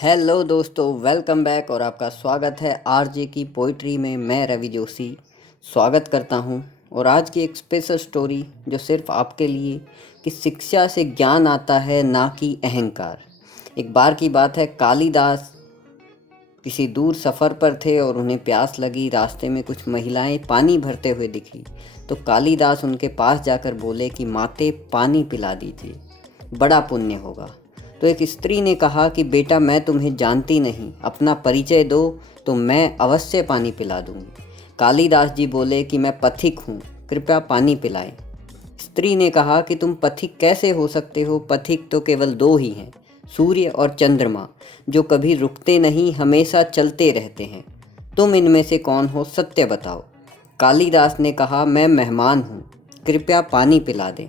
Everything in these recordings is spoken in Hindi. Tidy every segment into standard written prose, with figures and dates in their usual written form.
हेलो दोस्तों, वेलकम बैक और आपका स्वागत है आरजे की पोइट्री में। मैं रवि जोशी स्वागत करता हूं। और आज की एक स्पेशल स्टोरी जो सिर्फ आपके लिए कि शिक्षा से ज्ञान आता है ना कि अहंकार। एक बार की बात है, कालिदास किसी दूर सफ़र पर थे और उन्हें प्यास लगी। रास्ते में कुछ महिलाएं पानी भरते हुए दिखी तो कालिदास उनके पास जाकर बोले कि माते पानी पिला दीजिए, बड़ा पुण्य होगा। तो एक स्त्री ने कहा कि बेटा, मैं तुम्हें जानती नहीं, अपना परिचय दो तो मैं अवश्य पानी पिला दूंगी। कालिदास जी बोले कि मैं पथिक हूँ, कृपया पानी पिलाएं। स्त्री ने कहा कि तुम पथिक कैसे हो सकते हो, पथिक तो केवल दो ही हैं, सूर्य और चंद्रमा, जो कभी रुकते नहीं, हमेशा चलते रहते हैं। तुम इनमें से कौन हो, सत्य बताओ। कालिदास ने कहा, मैं मेहमान हूँ, कृपया पानी पिला दें।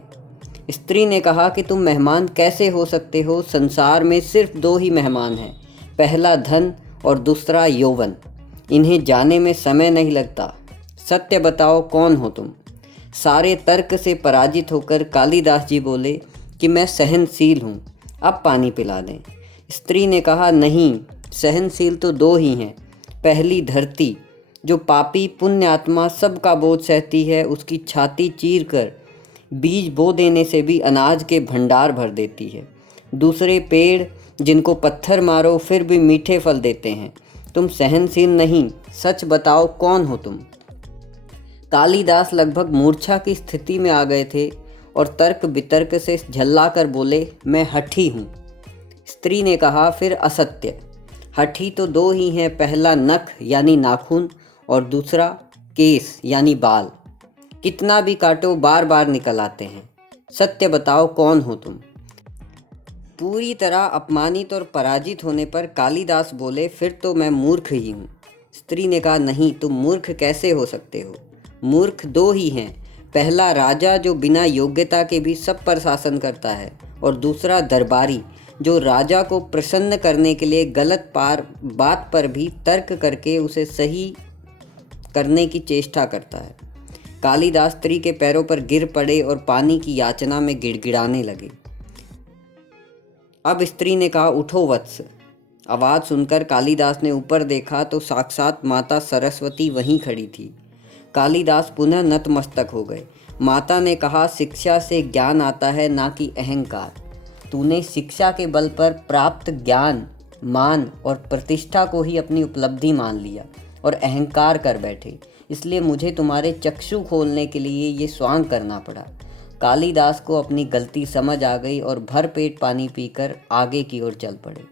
स्त्री ने कहा कि तुम मेहमान कैसे हो सकते हो, संसार में सिर्फ दो ही मेहमान हैं, पहला धन और दूसरा यौवन, इन्हें जाने में समय नहीं लगता। सत्य बताओ, कौन हो तुम। सारे तर्क से पराजित होकर कालिदास जी बोले कि मैं सहनशील हूँ, अब पानी पिला दें। स्त्री ने कहा, नहीं, सहनशील तो दो ही हैं, पहली धरती, जो पापी पुण्य आत्मा सबका बोझ सहती है, उसकी छाती चीर कर बीज बो देने से भी अनाज के भंडार भर देती है। दूसरे पेड़, जिनको पत्थर मारो फिर भी मीठे फल देते हैं। तुम सहनशील नहीं, सच बताओ, कौन हो तुम। कालिदास लगभग मूर्छा की स्थिति में आ गए थे और तर्क वितर्क से झल्ला कर बोले, मैं हठी हूँ। स्त्री ने कहा, फिर असत्य। हठी तो दो ही हैं, पहला नख यानी नाखून और दूसरा केस यानी बाल, कितना भी काटो बार बार निकल आते हैं। सत्य बताओ, कौन हो तुम। पूरी तरह अपमानित और पराजित होने पर कालिदास बोले, फिर तो मैं मूर्ख ही हूँ। स्त्री ने कहा, नहीं, तुम मूर्ख कैसे हो सकते हो। मूर्ख दो ही हैं, पहला राजा जो बिना योग्यता के भी सब पर शासन करता है, और दूसरा दरबारी जो राजा को प्रसन्न करने के लिए गलत बात पर भी तर्क करके उसे सही करने की चेष्टा करता है। कालिदास स्त्री के पैरों पर गिर पड़े और पानी की याचना में गिड़गिड़ाने लगे। अब स्त्री ने कहा, उठो वत्स। आवाज़ सुनकर कालिदास ने ऊपर देखा तो साक्षात माता सरस्वती वहीं खड़ी थी। कालिदास पुनः नतमस्तक हो गए। माता ने कहा, शिक्षा से ज्ञान आता है ना कि अहंकार। तूने शिक्षा के बल पर प्राप्त ज्ञान, मान और प्रतिष्ठा को ही अपनी उपलब्धि मान लिया और अहंकार कर बैठे, इसलिए मुझे तुम्हारे चक्षु खोलने के लिए ये स्वांग करना पड़ा। कालिदास को अपनी गलती समझ आ गई और भर पेट पानी पीकर आगे की ओर चल पड़े।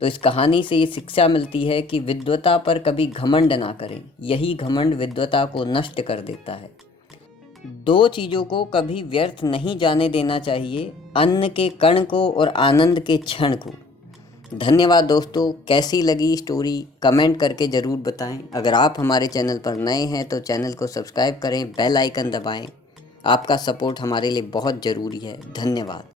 तो इस कहानी से ये शिक्षा मिलती है कि विद्वता पर कभी घमंड ना करें, यही घमंड विद्वता को नष्ट कर देता है। दो चीज़ों को कभी व्यर्थ नहीं जाने देना चाहिए, अन्न के कण को और आनंद के क्षण को। धन्यवाद दोस्तों। कैसी लगी स्टोरी कमेंट करके ज़रूर बताएं। अगर आप हमारे चैनल पर नए हैं तो चैनल को सब्सक्राइब करें, बेल आइकन दबाएं। आपका सपोर्ट हमारे लिए बहुत ज़रूरी है। धन्यवाद।